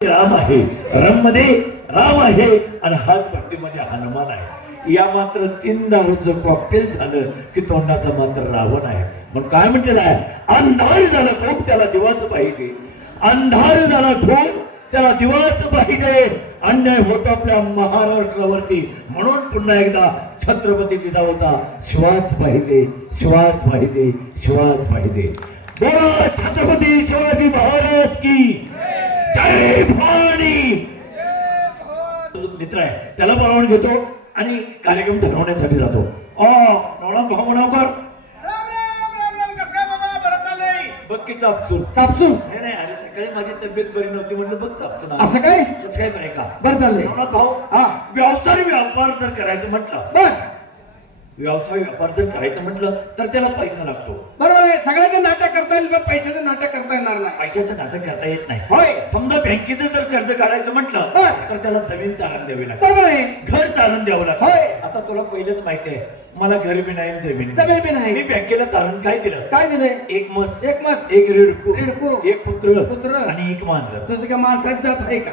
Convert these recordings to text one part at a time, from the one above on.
राम आहे, रममध्ये राम आहे आणि हात भट्टीमध्ये हनुमान आहे. या मात्र 3 दारूचं कॉकटेल झालं की तोंडाचा मात्र रावण आहे. पण काय म्हटलेलं आहे, अंधार झाला खूप त्याला दिवाच पाहिजे, अंधार झाला खूप त्याला दिवाच पाहिजे. अन्याय होतो आपल्या महाराष्ट्रावरती, म्हणून पुन्हा एकदा छत्रपती जिजाऊचा श्वास पाहिजे, श्वास पाहिजे, श्वास पाहिजे. बोला छत्रपती शिवाजी महाराज की जय भवानी. मित्र आहे त्याला बोलावून घेतो आणि कार्यक्रम ठरवण्यासाठी जातो. बघ की चापचून चापसून नाही अरे सकाळी माझी तब्येत बरी नव्हती म्हटलं बघ चापचून असं काय कसं काय बरं का बरं चाललंय भाऊ. हा व्यवसाय व्यापार जर करायचं म्हटलं, बर व्यवसाय व्यापार जर करायचं म्हटलं तर त्याला पैसा लागतो. बरोबर आहे. सगळ्यांचं नाटक करता येईल पण पैशाचं नाटक करता येणार नाही. पैशाचं नाटक करता येत नाही. होय समजा बँकेचं जर कर्ज काढायचं म्हटलं बर. तर त्याला जमीन तारण द्यावी लागते, बरोबर आहे. घर तारण द्यावं लागतं. होय. आता तुला पहिलेच माहिती आहे मला घर बी नाही जमीन जमीन बी नाही. मी बँकेला तारण काय दिलं, काय दिलंय? एक मस, एक मस, एक रेडकू, रेडकू, एक पुत्र पुत्र आणि एक मांजर. तुझं काय माणसाची जात आहे का?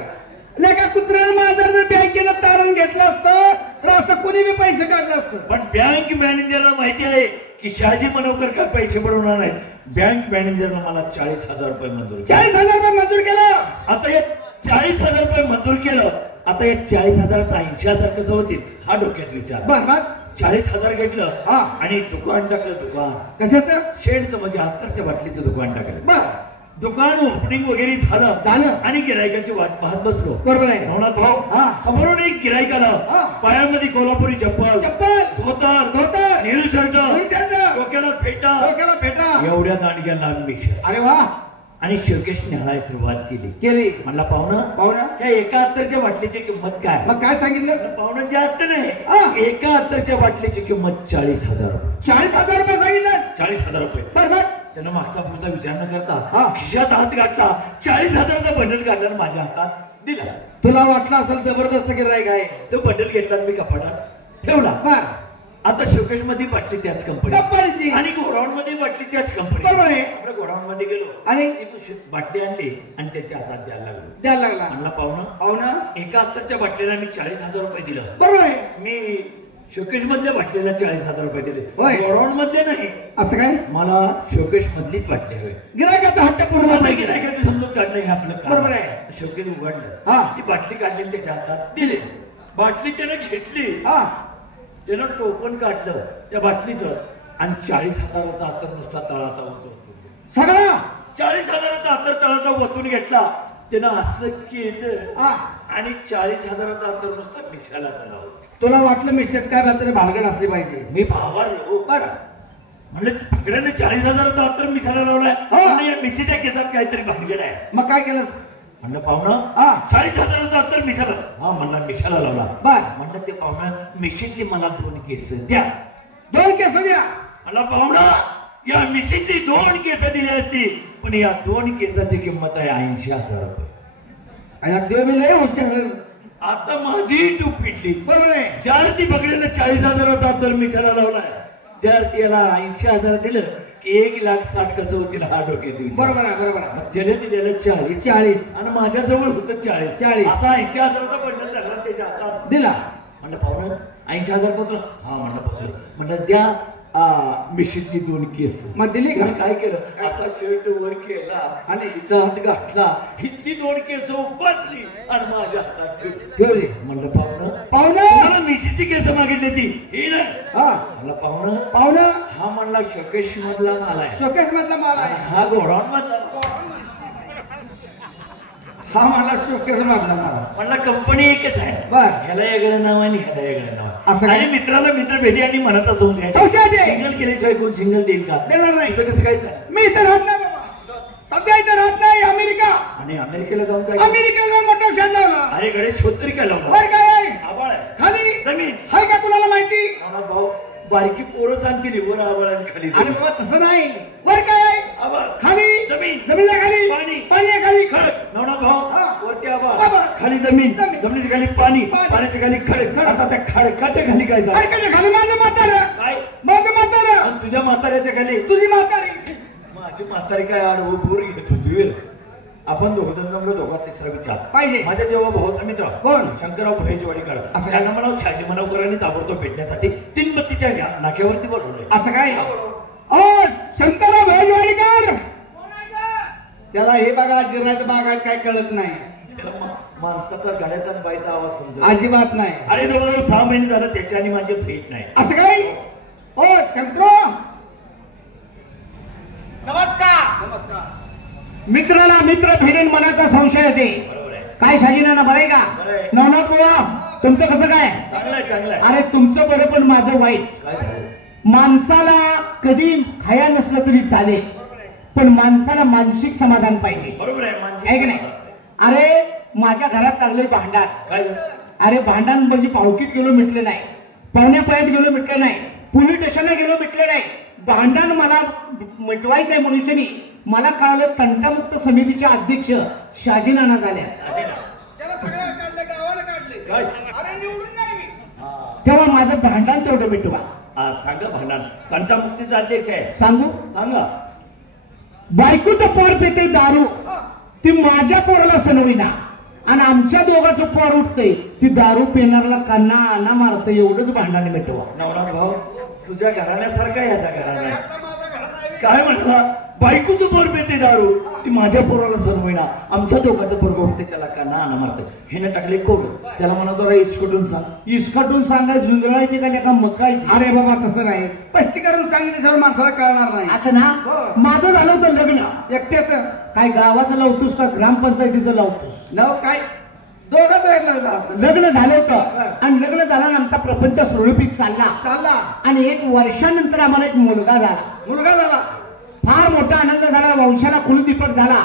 लेका कुत्र्यानं मांजर जर बँकेनं तारण घेतलं असतं तर असं कुणी बी पैसे काढलं असतं. पण बँक मॅनेजरला माहिती आहे की शहाजी मनोकर काय पैसे बनवणार नाहीत. बँक मॅनेजरला मला 40,000 रुपये मंजूर केले. 40,000 रुपये मंजूर केलं. आता हे 40,000 रुपये मंजूर केलं. आता हे 40,000 80,000 कसं होतील हा डोक्यात विचार. बर मग 40,000 घेतलं हा आणि दुकान टाकलं. दुकान कशाचं? शेडचं म्हणजे अत्तरच्या बाटलीचं दुकान टाकलं. बर दुकान ओपनिंग वगैरे झालं आणि गिरायकाची वाट पाहत बसलो. बरोबर आहे. नवनाथ भाऊ हा समोरून एक गिरायक आलं. पायामध्ये कोल्हापुरी चप्पल, चप्पल, धोतर, धोतर, नेहरू शर्ट, शर्ट, डोक्याला फेटा, डोक्याला फेटा, एवढ्या दांडग्या लाल मिशा अरे वा आणि शोकेश न्याहाळायला सुरुवात केली. केली. म्हणला पाहुणा पाहुणा त्या एका अत्तरच्या बाटलीची किंमत काय? मग काय सांगितलं? पाहुणा जास्त हा. नाही, एका अत्तरच्या बाटलीची किंमत 40,000 रुपये. 40,000 रुपये सांगितलं. 40,000 रुपये. बर मग त्यानं मागचा पुढचा विचार न करता हा. खिशात हात घातला, 40,000चा बंडल काढला माझ्या हातात दिला. तुला वाटलं असेल जबरदस्त गिरायक आहे. तो बंडल घेतला आणि मी कपाटात ठेवला. बर आता शोकेश मध्ये बाटली त्याच कंपनीची आणि गोडाऊन मध्ये बाटली त्याच कंपनी. बरोबर आहे. आपल्या गोडाऊन मध्ये गेलो आणि बाटली आणली आणि त्याच्या हातात द्यायला लागलो. द्यायला लागला. म्हणला पाहुणा पाहुणा एका अत्तरच्या बाटलीला मी 40,000 रुपये दिलं. बरोबर आहे. मी शोकेश मधल्या बाटलीला 40,000 रुपये दिले. होय. गोडाऊन मधले नाही, असं काय? मला शोकेश मधलीच बाटली हवी. गिरायकाचा हट्ट पूर्ण आता गिरायकाचं समजून काढणं हे आपलं काम. बरोबर आहे. शोकेश उघडलं, हा. ती बाटली काढली आणि त्याच्या हातात दिली. बाटली त्यानं घेतली, हा त्यानं टोपण काढलं त्या बाटलीचं आणि 40,000चा अत्तर नुसता तळाचा होतो. सगळा 40,000चा अत्तर तळाचा वतून घेतला. त्यानं असं केलं हा आणि 40,000चा अत्तर नुसता मिशाला चढावं. तुला वाटलं मिशेत काय भात भानगड असली पाहिजे. मी भावारलो. बरं म्हणलं पकड्याने 40,000चा अत्तर मिशाला लावलाय. या मिशीच्या केसात काहीतरी भानगड आहे. मग काय केलं? म्हणलं पाहुणा हा 40,000चा अत्तर मिशाला. हा म्हणला मिशाला लावला. बर म्हणलं ते पाहुणा मिशीतली मला 2 केस द्या. 2 केस द्या. म्हणला पाहुणा या मिशीतली 2 केस दिली असती पण या 2 केसाची किंमत आहे 80,000 रुपये. आणि देव मी लय हुशार. आता माझी टूप पिटली. बरोबर आहे. ज्याला ती पकडीने 40,000चा अत्तर मिशाला लावलाय त्या त्याला 80,000 दिलं की 1,60,000 कसं होतील हा डोक्यात. बरोबर आहे. बरोबर आहे. त्याने दिलेलं 40 40 आणि माझ्याजवळ होतं 40 असा 80,000चा बंडल धरला त्याच्या हातात दिला. म्हणलं पाहुणं 80,000 पोचलं. हा म्हणलं पोचलं. म्हणलं द्या मिशीतली 2 केस. मग दिली का? काय केलं असा शर्ट वर केला आणि इथं हात घातला, हिची 2 केस उपसली आणि माझ्या हातात ठेवली. म्हणलं पाहुणं पाहुणा मिशीची केस मागितली ती ही नाही. हा म्हणलं पाहुणं पाहुणा हा म्हणला शोकेश मधला माल आहे, शोकेश मधला माल आहे. हा गोडाऊन मधला. हा मला शोकेश मधला माल. म्हणला कंपनी एकच आहे. बर ह्याला वेगळं नाव आणि ह्याला वेगळं नाव. असं आणि मित्राला मित्र भेटी आणि मनाचा संशय सिंगल केल्याशिवाय कोण सिंगल देईल का? देणार नाही. इथं कसं काय झालं? मी इथं राहत नाही बाबा. सध्या इथं राहत नाही. अमेरिका आणि अमेरिकेला जाऊन काय? अमेरिकेला मोठा शेड लावला. अरे गणेश छोत्री काय लावला? वर काय आहे? आबाळ आहे, खाली जमीन हाय का कुणाला माहिती? नवनाथ भाऊ बारकी पोरं सांगतील वर आबाळ आणि खाली अरे जमीन. बाबा तसं नाही. वर काय आहे? आबाळ खाली जमीन, जमिनीच्या खाली पाणी, पाणी खाली खडक. नवनाथ भाऊ हा. वरती आबाळ, आबाळ. खाली जमीन, जमीन. जमिनीच्या खाली पाणी, पाणी. पाण्याच्या खाली खडक. आता त्या खडकाच्या खाली काय झालं? खडकाच्या खाली माझं म्हातारं. काय? माझं म्हातारं. आणि तुझ्या म्हाताऱ्याच्या खाली तुझी म्हातारी. माझी म्हातारी काय आडवं बोर घेत होती. आपण दोघ जण जमलो, दोघात तिसरा विचार पाहिजे. माझ्या जेव्हा भाऊचा मित्र कोण? शंकरराव भैजवाडीकर, असं त्यांना मला शाजी मनवकरांनी ताबडतोब भेटण्यासाठी 3 बत्तीच्या नाक्यावरती बोलवलंय. असं काय? ओ शंकरराव भैजवाडीकर, त्याला हे बघा जिरायचं बागायत काय कळत नाही, माणसाचा गाड्याचा आणि बाईचा आवाज समजतो अजिबात नाही. अरे जवळ 6 महिने झालं त्याच्या आणि माझे भेट नाही. असं काय? ओ शंकरराव, नमस्कार. मित्राला मित्र भिडेल मनाचा संशय येते. बरोबर आहे. काय शाजीना बरं आहे का? बरं आहे. नवनाथ बुवा, तुमचं कसं काय? चांगलं आहे, चांगलं आहे. अरे तुमचं बरं पण माझं वाईट. काय झालं? माणसाला कधी खाया नसलं तरी चालेल, पण माणसाला मानसिक समाधान पाहिजे. बरोबर आहे. माणसं आहे की नाही? अरे माझ्या घरात लागले भांडण. काय झालं? अरे भांडण म्हणजे पावकीत गेलो मिटले नाही, पाहुण्या पायात गेलो मिटले नाही, पोलीस स्टेशनला गेलो मिटले नाही. भांडण मला मिटवायचंय मनुष्यानी. मला कळलं तंटामुक्त समितीचे अध्यक्ष शाजी नाना झाल्या. त्याला सगळ्या काढले, गावाला काढले. काय? अरे निवडून नाही मी. तेव्हा माझं भांडण तेवढं मिटवा. हा, सांगा भांडण. तंटामुक्तीचा अध्यक्ष आहे. सांगू? सांगा. बायकोचं पोर पिते दारू, ती माझ्या पोराला सणविना, आणि आमच्या दोघांचं पोर उठतंय, ती दारू पिणारला कान्ना आणा मारतं. एवढंच भांडण मिटवा. नवरा भाऊ, तुझ्या घराण्यासारखा ह्याचा घराण्या. यातला माझा घरात नाही. काय म्हणला? बायकोचं पोर पिते दारू, ती माझ्या पोराला सरवईना, आमच्या दोघांचं पोर उठते, त्याला काना आणा मारतं. हेनं टाकले कोड. त्याला म्हणा जरा इसकटून सांग. इसकटून सांगा झुंजळा येते का लेका मका येते? अरे बाबा तसं नाही, स्पष्टीकरण सांगितल्याशिवाय माणसाला कळणार नाही. असं ना? माझं झालं होतं लग्न एकट्याच. काय गावाचं लावतोस का ग्रामपंचायतीचं लावतोस? नाव काय? दोघांचं लग्न झालं होतं, आणि लग्न झालं आणि आमचा प्रपंच सुरळीत चालला. आणि 1 वर्षानंतर आम्हाला एक मुलगा झाला. फार मोठा आनंद झाला, वंशाला कुलदीपक झाला.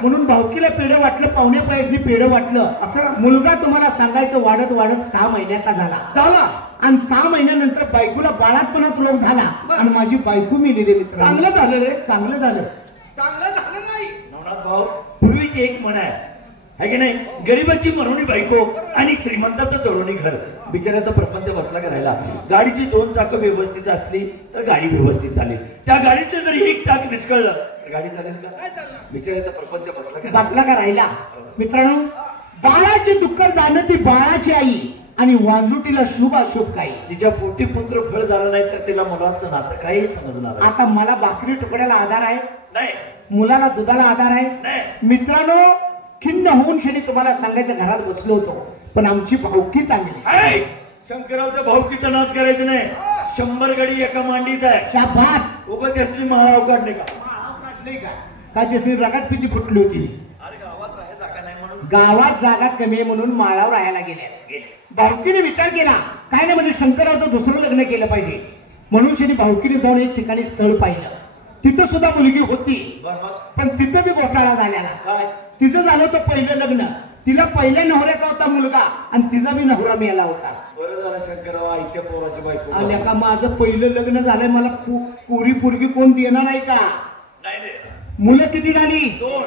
म्हणून भाऊकीला पेढं वाटलं, पाहुणे पैसनी पेढं वाटलं. असं मुलगा तुम्हाला सांगायचं वाढत वाढत 6 महिन्याचा झाला. आणि 6 महिन्यानंतर बायकोला बाळातपणात रोग झाला, आणि माझी बायको मेलेली. मित्र चांगलं झालं रे. चांगलं झालं. चांगलं झालं नाही. नवनाथ भाऊ, पूर्वीची एक म्हण आहे की नाही? गरीबाची मरोणी बायको आणि श्रीमंताचं चढवणी घर. बिचाऱ्याचा प्रपंच बसला करायला. गाडीची 2 चाकं व्यवस्थित असली तर गाडी व्यवस्थित चालेल. त्या गाडीचं जरी 1 चाक निष्कळलं तर गाडी चालेल का? काय चाललं? बिचाऱ्याचा प्रपंच बसला का राहिला? मित्रांनो, बाळाची दुःखर जाणं ती बाळाची आई, आणि वांजुटीला शुभ अशुभ काही. तिच्या पोटी पुत्र फळ झालं नाही तर तिला मुलाचं नातं काही समजणार नाही. आता मला भाकरी तुकड्याला आधार आहे नाही, मुलाला दुधाला आधार आहे. नाही. मित्रांनो, खिन्न होऊन क्षणी तुम्हाला सांगायचं घरात बसलो होतो, पण आमची भावकी चांगली. ऐक, शंकररावच्या भाऊकीचा नाद करायचं नाही. 100 गडी एका मांडीचा आहे. शाबास. उगाच असली महाराव काढले का? काय त्यासनी रगात पिती फुटली होती. अरे गावात राहायला जागा नाही म्हणून. गावात जागा कमी आहे म्हणून माळावर राहायला गेल्या. भाऊकीने विचार केला, काय नाही म्हणजे शंकररावचं दुसरं लग्न केलं पाहिजे. म्हणून शेनी भाऊकीने जाऊन एक ठिकाणी स्थळ पाहिलं. तिथं सुद्धा मुलगी होती, पण तिथं बी घोटाळा झालेला. काय? तिचं झालं होतं पहिलं लग्न. तिला पहिल्या नवऱ्याचा होता मुलगा, आणि तिचा बी नवरा मेला होता. बरं झालं शंकरराव आयत्या पोराची बायको. आल्या का? माझं पहिलं लग्न झालंय, मला पोरी पोरगी कोण देणार आहे का? नाही रे. मुलं किती झाली? 2.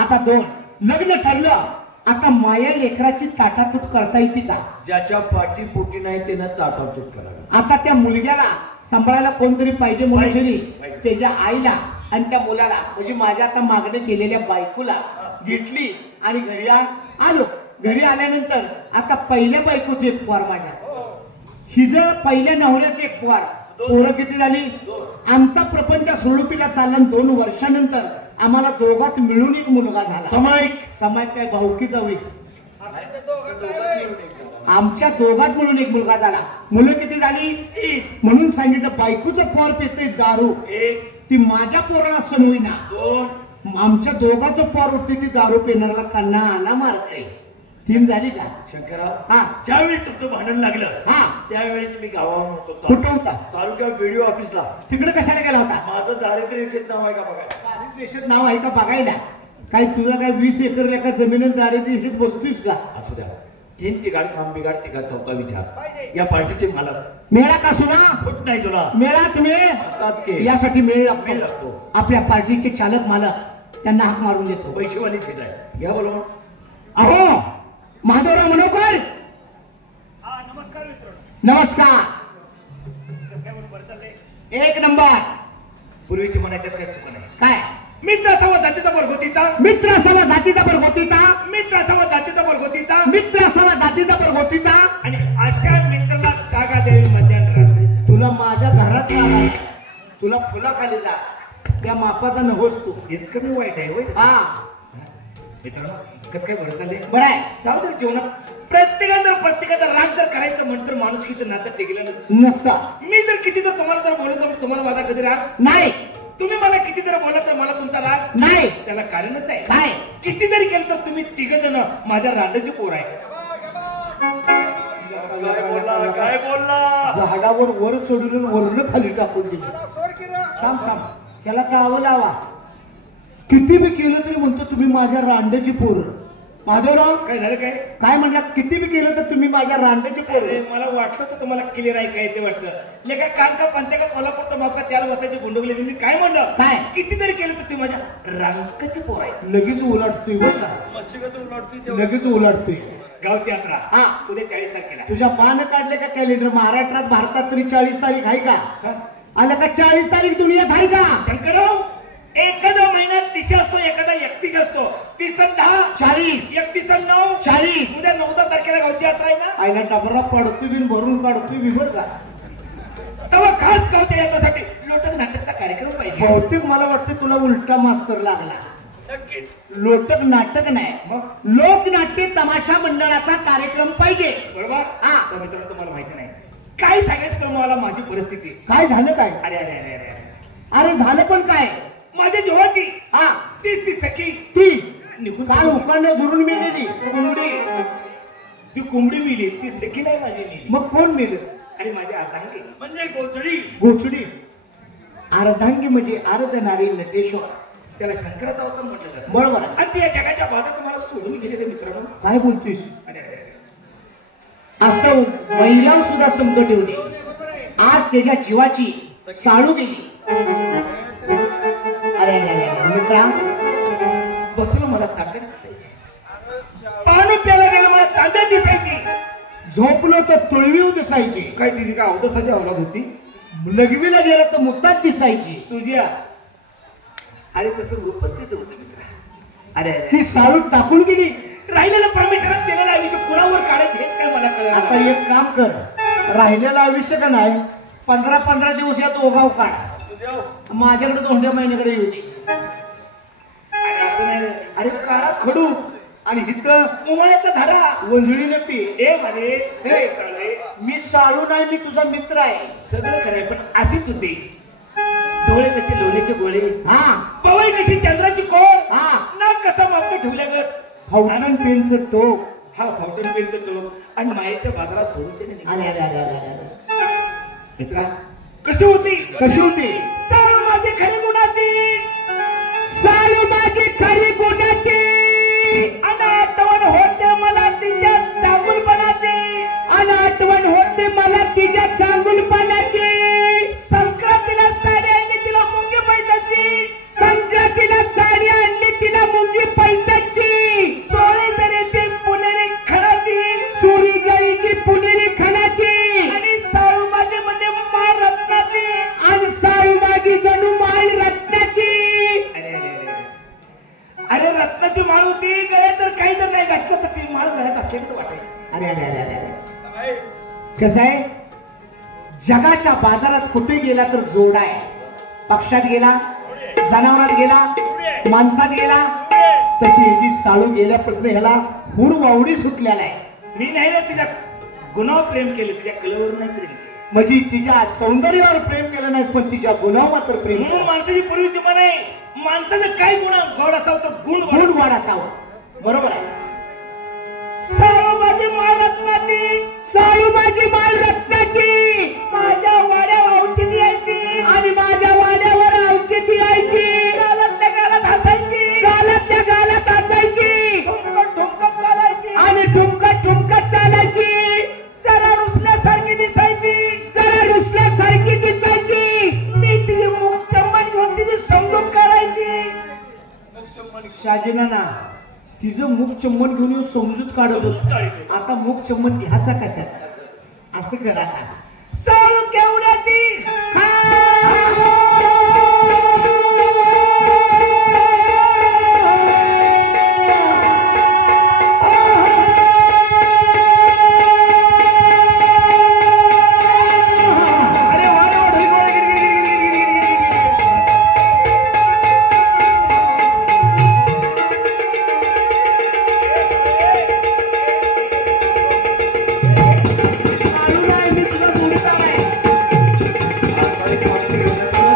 आता 2. लग्न ठरलं. आता माया लेकराची ताटातूट करता येते का? ज्याच्या पाठी पोटी नाही त्यानं ताटातूट करावी. आता त्या मुलग्याला सांभाळायला कोणतरी पाहिजे. मुलाशी त्याच्या आईला आणि त्या मुलाला, म्हणजे माझ्या आता मागणी केलेल्या बायकोला घेतली आणि घरी आलो. घरी आल्यानंतर आता पहिल्या बायकोचं एक पोर माझ्या, हिचं पहिल्या नवऱ्याचं एक पोर. पोरं किती झाली? आमचा प्रपंच सुरळीला चालला. 2 वर्षानंतर आम्हाला दोघात मिळून एक मुलगा झाला. समाज काय भाऊकीचा होईल. आमच्या दोघात मिळून एक मुलगा झाला. मुलं किती झाली? 3. म्हणून सांगितलं बायकोचं पोर पिते दारू, 1. ती माझ्या पोराला सणविना. 2. आमच्या दोघांचं पोर उठते, ती दारू पिणारला कान्ना आणा मारते. 3 झाली का? शंकरराव, हा. ज्यावेळी तुमचं भांडण लागलं हा. त्यावेळेस मी गावावर होतो. कुठं होता? तालुक्यात बीडीओ ऑफिसला. तिकडे कशाला गेला होता? माझं दारिद्र्य रेषेत नाव आहे का बघा? दारिद्र्य रेषेत नाव आहे का बघायला? काय तुला काय 20 एकर लेखा जमीन दारिद्र्य रेषेत बसतोस का? असू द्या. 3 तिघाड काम बिघाड तिघा 4था विचार. या पार्टीचे मालक मेळा का सुना? फुट नाही तुला. मेळा तुम्ही हातात घे. यासाठी मेळ मेळ लागतो. लागतो. आपल्या पार्टीचे चालक मालक त्यांना हाक मारून देतो. पैसेवाली सीट आहे. घ्या बोलवून. अहो महादेवराव मनोकर. नमस्कार मित्रांनो. नमस्कार. कसं काय म्हणून बरं चाललंय? 1 नंबर. पूर्वीची म्हणायच्यात काय चुका नाही. काय? मी मित्र असावा जातीचा परगोतीचा, मित्र असावा जातीचा परगोतीचा, मित्र असावा जातीचा परगोतीचा, मित्र असावा जातीचा परगोतीचा. आणि अशा मित्राला जागा द्यावी मध्यरात्री. तुला माझ्या घरात आला, तुला फुलाखाली जा, त्या मापाचा नकोस तू. इतकं मी वाईट आहे होय हा मित्रांनो. कसं काय बरं चाललंय? बरं आहे. जाऊ दे जीवनात प्रत्येकाचा राग जर करायचं म्हणतं माणुसकीचं नातं टिकलं नसतं. नसता. मी जर किती तर तुम्हाला जर बोललो तर तुम्हाला माझा कधी राग नाही. तुम्ही मला किती जर बोलला तर मला तुमचा राग नाही. त्याला कारणच आहे. काय? किती जरी केलं तर तुम्ही तिघ जण माझ्या रांडाची पोर आहे. काय बोलला? झाडावर वर चढून वरून खाली टाकून दिली. थांब थांब, त्याला कावं लावा. किती बी केलं तरी म्हणतो तुम्ही माझ्या रांड्याची पोर. माधवराव काय झालं काय? काय म्हणला? किती बी केलं तर तुम्ही माझ्या रांड्याची पोर. अरे मला वाटलं तर तुम्हाला क्लिअर आहे काय ते वाटतं. लेका काम का पंते का कोल्हापूरचं माप का त्याला वाटायचे गुंडवले. मी काय म्हणलं? काय? किती जरी केलं तर ती माझ्या रांकाची पोर आहे. लगेच उलाटतोय बरं का? लगेच उलाटतोय. गावची यात्रा हा. उद्या 40 तारखेला. तुझ्या पान काढले का कॅलेंडर? महाराष्ट्रात भारतात तरी 40 तारीख आहे का? आलं का 40 तारीख दुनियात आहे का? शंकरराव एखादा महिन्यात 30 असतो, एखादा 31 असतो. 30/10 40, 31/9 40. उद्या 9 तारखेला गावची यात्रा आहे ना. आईला डबरा पडतोय बिन भरून काढतोय बिभर का? तेव्हा खास गावच्या यात्रेसाठी लोटक नाटकचा कार्यक्रम पाहिजे. बहुतेक मला वाटतं तुला उलटा मास्तर लागला. नक्कीच. लोटक नाटक नाही, मग लोकनाट्य तमाशा मंडळाचा कार्यक्रम पाहिजे. बरोबर. हा. तर मित्रांनो तुम्हाला माहिती नाही काय सांगायचं तुम्हाला माझी परिस्थिती. काय झालं काय? अरे अरे अरे अरे अरे अरे झालं पण काय? माझ्या जीवाची हा. ती सखी ती निघून काल उकडण्या धरून मेलेली. कोंबडी, ती कोंबडी मिली. ती सखी नाही माझी मिली. मग कोण मेलं? अरे माझी अर्धांगी म्हणजे गोचडी. गोचडी. अर्धांगी म्हणजे अर्धनारी नटेश्वर. त्याला शंकराचा अवतार म्हटलं जातं. बरोबर. आणि ती या जगाच्या बाधा तुम्हाला सोडून गेले मित्रांनो. काय बोलतोयस? अरे अरे अरे. असं महिला सुद्धा संकट येऊ दे. आज त्याच्या जीवाची साळू गेली. अरे अरे अरे मित्रा, बसलो मला ताकद दिसायची. पाणी प्यायला गेलं मला तांब्यात दिसायची. झोपलो तर तुळवीव दिसायची. काय तिची काय अवदसाची अवलाद होती. लघवीला गेलं तर मुक्तात दिसायची. तुझी अरे तसं उपस्थित होतं मित्र. अरे अरे. ती साळू टाकून गेली. राहिलेलं परमेश्वरात दिलेलं आयुष्य कुणावर काढायचं हेच काय मला कळलं. आता एक काम कर, राहिलेलं आयुष्य का नाही 15-15 दिवस यात ओघाव काढ. माझ्याकडे 2 महिन्याकडे येऊ दे. अरे असं नाही रे. अरे काळा खडू आणि इथं उमळ्याचा झाडा वंजळीने पी. ए माझे हे साळे. मी साळू नाही, मी तुझा मित्र आहे. सगळं खरंय पण अशीच होती. डोळे कसे लोण्याचे गोळे, हा पवई कशी चंद्राची कोर, हा. नाक कसा मापतो ठेवल्यागत, फाउंटन पेनचं टोक. हा फाउंटन पेनचं टोक आणि मायेच्या बाजारात सोडूचे नाही. अरे अरे अरे अरे अरे. मित्रा कशी होती? कशी होती? साळू माझी खरी गुणाची, साळू माझी खरी गुणाची. आणि आठवण होते मला तिच्या चांगुलपणाची, आणि आठवण होते मला तिच्या चांगुलपणाची. संक्रांतीला साडी आणली तिला मुंगी पैठाची, संक्रांतीला साडी आणली तिला मुंगी पैठाची. चोळी जरीची पुणेरी खणाची, चोरी जळीची पुणेरी खणाची. आणि साळू माझी म्हणजे माळ रत्नाची. आणि साळू माझी जणू माळ रत्नाची. अरे अरे अरे अरे रत्नाची माळ होती. गळ्यात जर काही जर नाही घातलं तर ती माळ गळ्यात असल्याचं वाटायचं. अरे अरे अरे अरे. कसं आहे, जगाच्या बाजारात कुठे गेला तर जोड आहे. पक्षात गेला, जनावरात गेला, माणसात गेला. तशी ह्याची साळू गेल्यापासून ह्याला हुर वावडी सुटलेला आहे. मी नाही ना तिच्या गुणावर प्रेम केलं, तिच्या कलेवर नाही प्रेम केलं. म्हणजे तिच्या सौंदर्यावर प्रेम केलं नाही, पण तिच्या गुणावर मात्र प्रेम म्हणून केलं. माणसाची पूर्वीची म्हण आहे, माणसाचं काय गुण गोड असावं तर गुण गुण गोड. गोड असावं. बरोबर आहे. साळू माझी माळ रत्नाची, साळू माझी माळ रत्नाची. माझ्या वाड्यावर औषधी यायची, आणि माझ्या वाड्यावर औषधी यायची. गालातल्या गालात हसायची, गालातल्या गालात असायची. ठुमकत ठुमकत चालायची, आणि ठुमकत ठुमकत चालायची. जरा रुसल्यासारखी दिसायची, जरा रुसल्यासारखी दिसायची. मी तिची मुख चम्मच घेऊन तिची समजून काढायची. शाजीनाना तिचं मुख चम्मन घेऊन येऊन समजूत काढत होत. आता मुख चम्मन घ्यायचा कशाचा? असं करा आता. साळू केवड्याची, साडू नाही, मी तुला जोडीदार आहे. आता एक माणूस घेऊन येतो.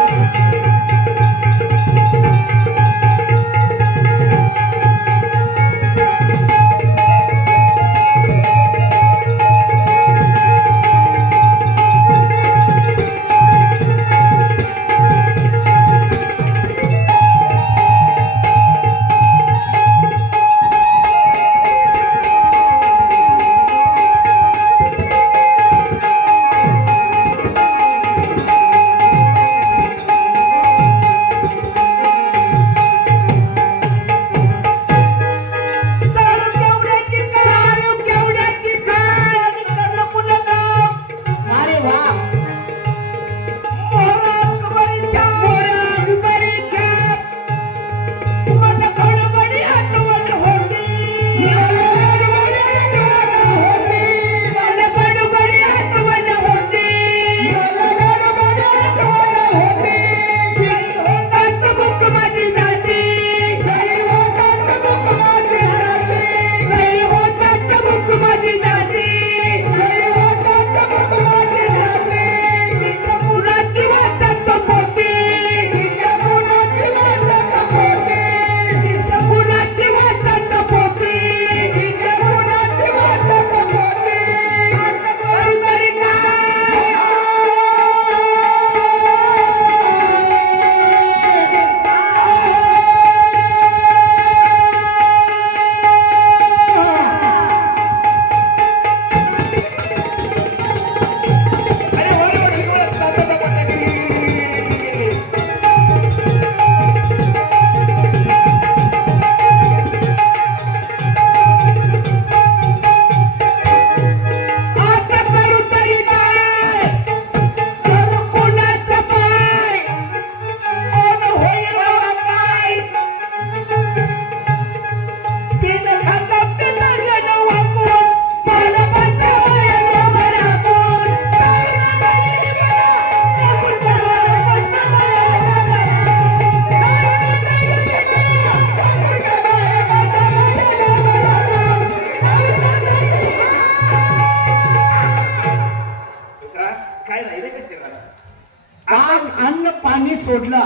अन्न पाणी सोडलं,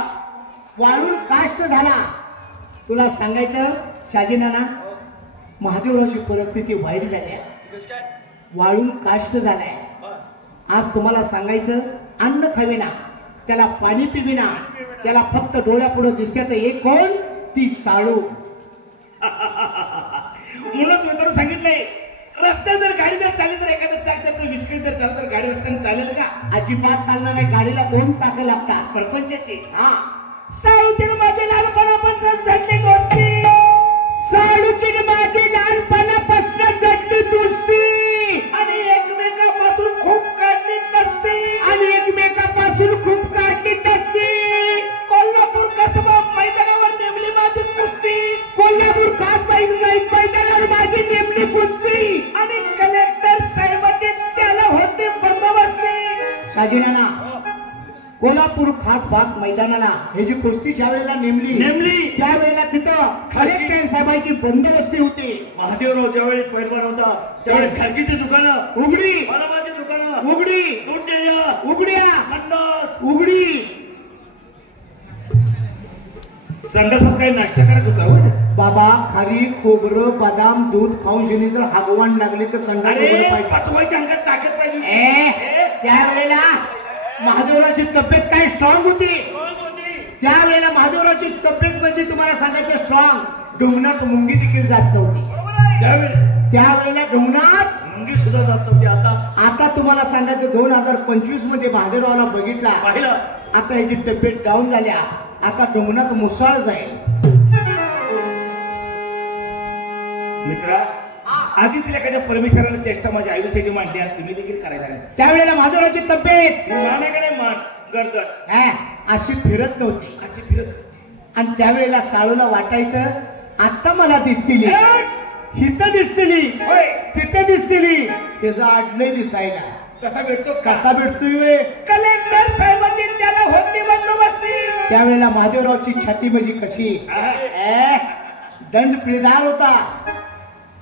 वाळून काष्ट झाला. तुला सांगायचं शाजीनाना, महादेवरावची परिस्थिती वाईट झाली, वाळून काष्ट झालाय. आज तुम्हाला सांगायचं, अन्न खाविना, त्याला पाणी पिविना, त्याला फक्त डोळ्यापुढे दिसते तर एक कोण, ती साळू. म्हणून मित्रांनो सांगितलंय, रस्ता जर गाडी जर चालली तर एखादं चाक जर विस्कळीत जर चाललं तर गाडी रस्त्याने चालेल का? अजिबात चालणार नाही. गाडीला 2 चाकं लागतात. प्रपंचाची हा, साळूची माझे लहानपणापासून झडली दोस्ती, साळूची माझी लहानपणापासून झडली दोस्ती, आणि एकमेकापासून खूप काढली नसती, आणि एकमेकापासून खूप काढली असती. कोल्हापूर कसबा मैदानावर नेमली माझी कुस्ती, कोल्हापूर खास मैदानावर माझी नेमली कुस्ती, आणि कलेक्टर साहेबाचे त्याला होते बंदोबस्ती. शाजीनाना, कोल्हापूर खास बाग मैदानाला हे जी कुस्ती ज्या वेळेला नेमली त्यावेळेला तिथं कलेक्टर साहेबांची बंदोबस्ती होती. महादेवराव ज्यावेळेस पैलवान होता त्यावेळेस खारकीची दुकानं उघडी, मालामाची दुकानं उघडी, उघड्या, उघड्या, संडास उघडी. संडासात काही नाश्ता करायचा होता हो? बाबा, खारी खोबरं बदाम दूध खाऊन जेणे जर हागवान लागली तर संडास अरे वगैरे पाहिजे. पचवायच्या अंगात ताकद पाहिजे. त्यावेळेला महादेवरावची तब्येत काय स्ट्रॉंग होती. त्यावेळेला महादेवरावची तब्येत म्हणजे तुम्हाला सांगायचं स्ट्रॉंग. डोंगणात मुंगी देखील जात नव्हती. त्यावेळेला डोंगणात मुंगी सुद्धा जात होती. आता तुम्हाला सांगायचं 2025 मध्ये महादेवरावला बघितला, पाहिलं आता याची तब्येत डाऊन झाल्या. आता डोंगणात मुसळ जाईल. मित्रा, आधीच एखाद्या परमेश्वराने चेष्टा माझ्या आयुष्याची मांडली आणि तुम्ही देखील करायला नाही. त्यावेळेला महादेवरावची तब्येत मान आहे का नाही? मान गर्दन अशी फिरत नव्हती. अशी फिरत. आणि त्यावेळेला साळूला वाटायचं, आता मला दिसतील, हिथं दिसतील, होय, तिथं दिसतील. त्याचं आडलंय दिसायला. कसा भेटतो? कसा भेटतोय? कलेक्टर साहेबांची त्याला होती बंदोबस्ती. त्यावेळेला महादेवरावची छाती म्हणजे कशी, दंड पिळदार होता.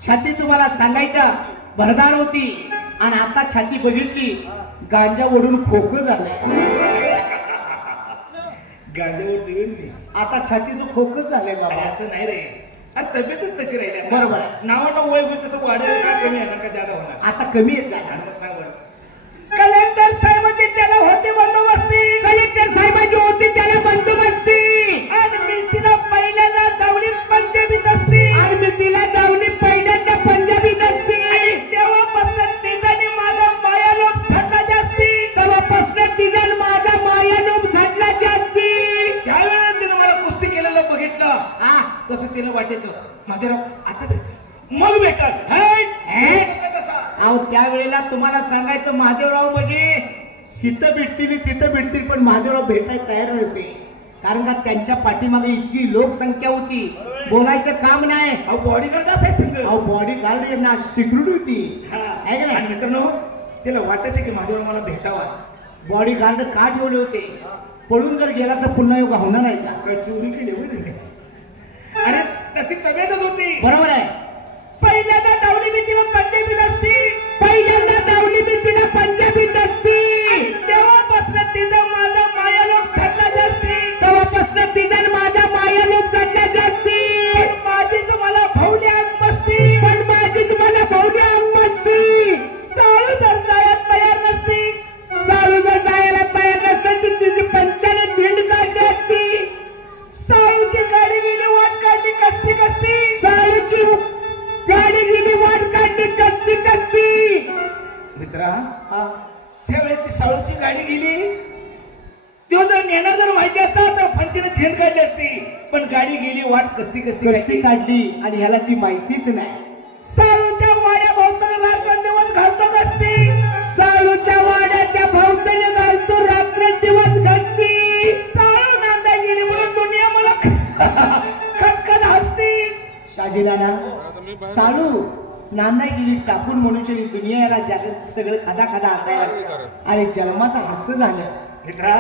छाती तुम्हाला सांगायचं भरदार होती. आणि आता छाती बघितली गांजा ओढून खोकं झालंय. गांजावर देऊन मी आता छातीचं खोकं झालंय आणि बाबा. असं नाही रे, आणि तब्येतच तशी राहिली आता. बरोबर आहे. नावानं वय होईल तसं वाढेल का कमी येणार का जादा होणार? आता कमी येत झाला. आणि मग सांग बरं. कलेक्टर साहेबांची त्याला होते बंदोबस्ती, कलेक्टर साहेबांची होती त्याला बंदोबस्ती. आणि मी तिला पहिल्यांदा दावणीत पंजाबीत असती, आणि मी तिला दावणी पहिल्यांदा पंजाबीत असती. तेव्हापासून तिच्याने माझा मायालोक झटला जास्ती. तेव्हापासून तिचा आणि माझा मायालोक झटला जास्ती. ज्यावेळेला तिनं मला कुस्ती केलेलं बघितलं हा, तसं तिला वाटायचं माझ्या आता भेट मग भेटल. अहो त्यावेळेला तुम्हाला सांगायचं महादेवराव म्हणजे इथं भेटतील तिथं भेटतील पण महादेवराव भेटायला तयार होते. कारण का त्यांच्या पाठीमागे इतकी लोकसंख्या होती, बोलायचं काम नाही. अहो बॉडीगार्ड असायचं. अहो बॉडी गार्ड ना सिक्युरिटी होती. आहे का आणि नाही? मित्रांनो तिला वाटायचं की महादेव मला भेटावा. बॉडी गार्ड का ठेवले होते? पळून जर गेला तर पुन्हा योग होणार आहे का? काय चोरी केली होती अरे तशी तब्येतच होती. बरोबर आहे. पहिल्यांदा दावणी मी तिला पंजाबीत असती, पहिल्यांदा दावणी मी तिला पंजाबीत असती. तेव्हापासून तिचा माझा मायालोक झटला जास्ती. तेव्हापासून तिचा आणि माझा मायालोक झटला जास्ती. पण माझीच मला भवली आग मस्ती, पण माझीच मला भावली अंग मस्ती. साळू जर जायला तयार नसती, साळू जर जायला तयार नसतं तर तिची पंचाने धिंड काढली असती. साळूची गाडी गेली वाट काढली कसती कसती. साळूची गाडी गेली वाट काढली कसती कसती. मित्रा हा, ज्यावेळी ती साळूची गाडी गेली तो जर नेणार जर माहिती असता तर पंचीने झेंड काढली असती. पण गाडी गेली वाट कसती कसती कसती काढली आणि ह्याला ती माहितीच नाही. साळूच्या वाड्या भोवताला रात्रंदिवस घालतो कसती. साळूच्या वाड्याच्या भोवताली घालतो रात्र दिवस घसती. साळू नांदा गेली म्हणून दुनिया मला खतखत हसती. शाजीराना साळू नांदा गेली टाकून मनुष्य दुनिया याला जगात सगळं खादा खादा हसायला आणि जन्माचं हास्य झालं. मित्रा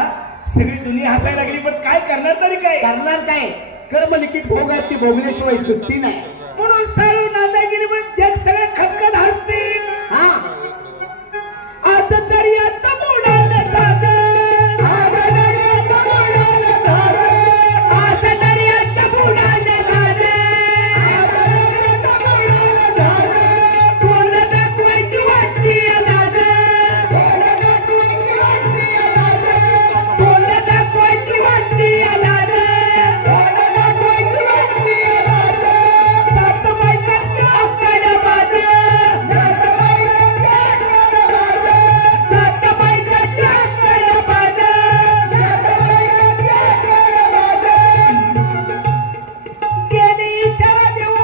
सगळी दुनिया हसायला लागली पण काय करणार तरी काय? करणार काय? कर्म लिखित भोग आहेत ती भोगल्याशिवाय सुट्टी नाही. म्हणून साळू नांदा गेली म्हणून जग सगळं खतखत हसते. हा, आज तरी आता बुडालं साजन, आज दर्यात बुडालं झालं, आज दर्यात बुडालं झालं, आज दर्यात बुडालं झालं. कोण दाखवायची वाटती लाज, कोण दाखवायची वाटती लाज, कोण दाखवायची वाटती लाज, कोण दाखवायची वाटती लाज. सात बायकांच्या अक्कड बाज, जात बायकाच्या अक्कड बाज, जात बायकाच्या अक्कड बाज, जात बायकाच्या अक्कड बाज. गेली इशारा देऊन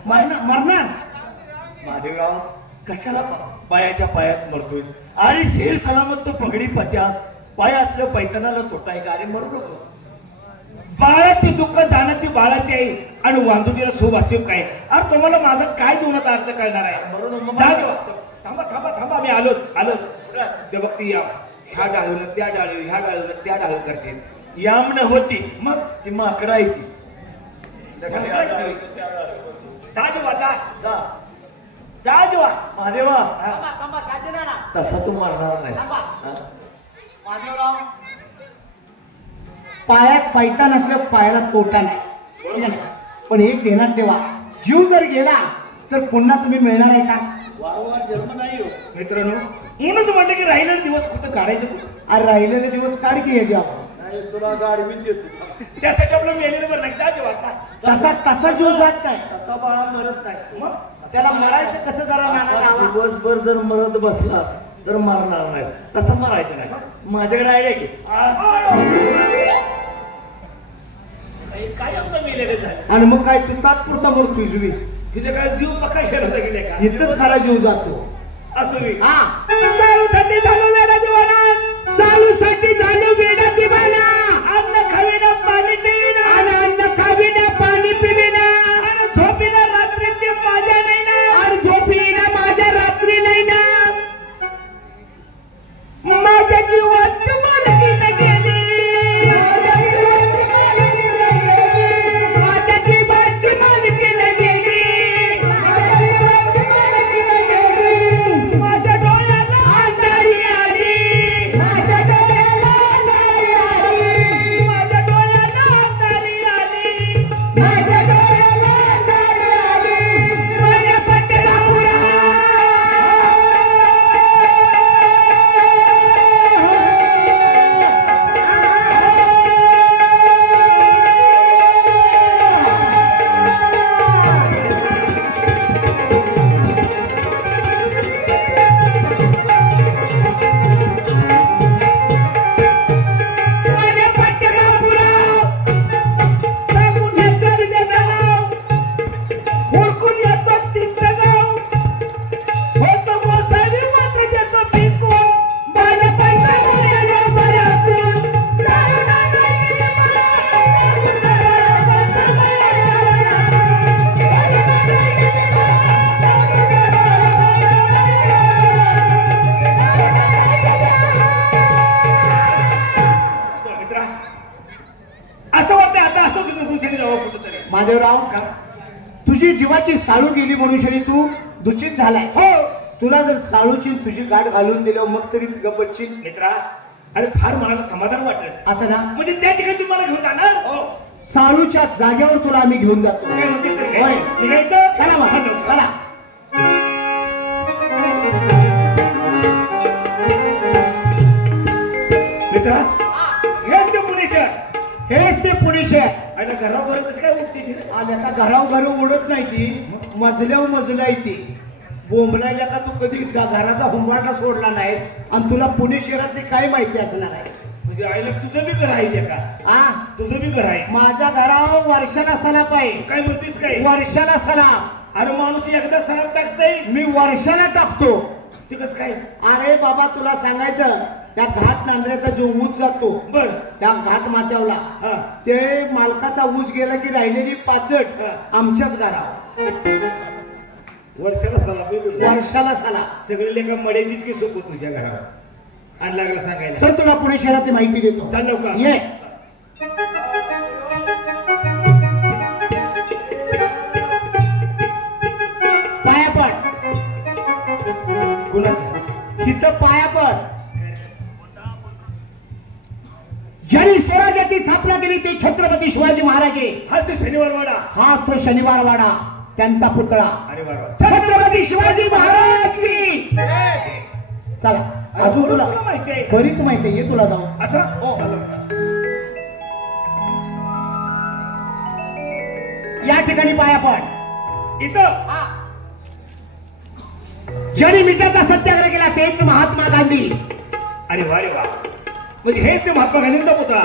काय मरणार? महादेवराव कशाला पायाच्या पायात मरतोय? आणि शेर सलामत तो पगडी पचास पाय असलं पैतानाला तोटा आहे का? अरे मरू नको. बाळाची दुःख जाणं ती बाळाची आहे आणि वांजुटीला शुभ असेल काय? अरे तुम्हाला माझा काय जीवनाचा अर्थ कळणार आहे? बरोबर. जा देवा. थांबा थांबा थांबा, मी आलोच. ते बघ ती ह्या डाळून त्या डाळू ह्या डाळून त्या डाळू करते. याम न होती मग ती माकडा आहे ती. जा देवा, जा जा देवा. महादेवा थांबा थांबा साजेना तसा तू मारणार नाही. थांबा. हा? माधवराव, पायात पैता नसलं पायाला तोटा नाही. पण एक ध्यानात ठेवा, जीव जर गेला तर पुन्हा तुम्ही मिळणार आहे का? वारंवार जन्म नाही हो. मित्रांनो, म्हणूनच म्हटलं की राहिलेले दिवस कुठं काढायचे कुठं? अरे राहिलेले दिवस काढ की याच्या नाही तुला गाडी मी देतो. त्यासाठी आपलं मेलेलं बरं नाही. जा देवा, जा. तसा तसा जीव जात नाही. तसा बाळा मरत नाही. मग त्याला मरायचं कसं जरा नाना असा गावा. दिवसभर जर मरत बसलास तर मारणार नाही. तसं मारायचं नाही. माझ्याकडे आयडिया की काय आमचं मेलेलं झालं? आणि मग काय तू तात्पुरता मरतोय जुवी. तिथे काय जीव पक्का खेळत गेले का? इथंच खरा जीव जातो. असं मी हा, सालूसाठी झालो वेडा दिवाना, सालूसाठी झालो वेडा दिवाना. अन्न खावीना पाणी पिवीना, आणि अन्न खावीना पाणी पिवीना, आणि झोपीना रात्रीची माझ्या नाही ना, आणि झोपीना माझ्या रात्री नाही ना. माझ्या जीवाची मालकीन गेली, माझ्या जीवाची मालकीन गेली, माझ्या डोळ्याला अंधारी आली, माझ्या डोळ्याला अंधारी आली, माझ्या डोळ्याला अंधारी आली, माझ्या डोळ्याला अंधारी आली, माझ्या पटलापुरा. महादेवराव, तुझी जीवाची साळू गेली मनुष्याने तू दूषित झालाय. हो. तुला जर साळूची तुझी गाठ घालून दिलं मग तरी गप्पची. मित्रा, अरे फार मनाला समाधान वाटलं. असं ना, म्हणजे त्या ठिकाणी तुम्ही मला घेऊन जाणार? हो. साळूच्या जागेवर तुला आम्ही घेऊन जातो. काय म्हणतेस रे? होय. निघायचं? चला मग, चला. चला. मित्रा, हेच ते पुणे शहर. हेच ते पुणे शहर. आणि घरावर कसं काय उठते ती? आल्या का घरावर उडत नाही ती, मजल्यावर मजला आहे ती. बोंबलायला का तू कधी घराचा हुंबाटा सोडला नाहीस आणि तुला पुणे शहरातली काय माहिती असणार आहे? म्हणजे आईला तुझं बी घर आहे का? हा, तुझं बी घर आहे. माझ्या घरावर वर्षाला सला पाहिजे. काय म्हणतेस काय? वर्षाला सला. अरे माणूस एकदा सराव टाकतय, मी वर्षाला टाकतो. ते कसं काय? अरे बाबा, तुला सांगायचं, त्या घाट नांदऱ्याचा जो ऊस जातो बर, त्या घाट माथ्यावला, हा, ते मालकाचा ऊस गेला की राहिलेली पाचट हा. आमच्याच घरावर. वर्षाला सला. वर्षाला सला. सगळे लेखा मड्याचीच की सोपत तुझ्या घरावर आणि लागला सांगायला. सर, तुला पुणे शहराची माहिती देतो. चाल लवकर. ये. पाया पड. कुणाच्या? तिथं पाया पड. ज्यांनी स्वराज्याची स्थापना केली ते छत्रपती शिवाजी महाराज. हा तो शनिवार वाडा. हा तो शनिवार वाडा, त्यांचा पुतळा. अरे बरोबर. छत्रपती शिवाजी महाराज की. चला, अजून तुला माहिती आहे बरीच माहिती आहे. ये तुला जाऊ. असं. या ठिकाणी पाया पड. इथं ज्यांनी मिठाचा सत्याग्रह केला तेच महात्मा गांधी. अरे वा रे वा, म्हणजे हेच ते महात्मा गांधींचा पुतळा.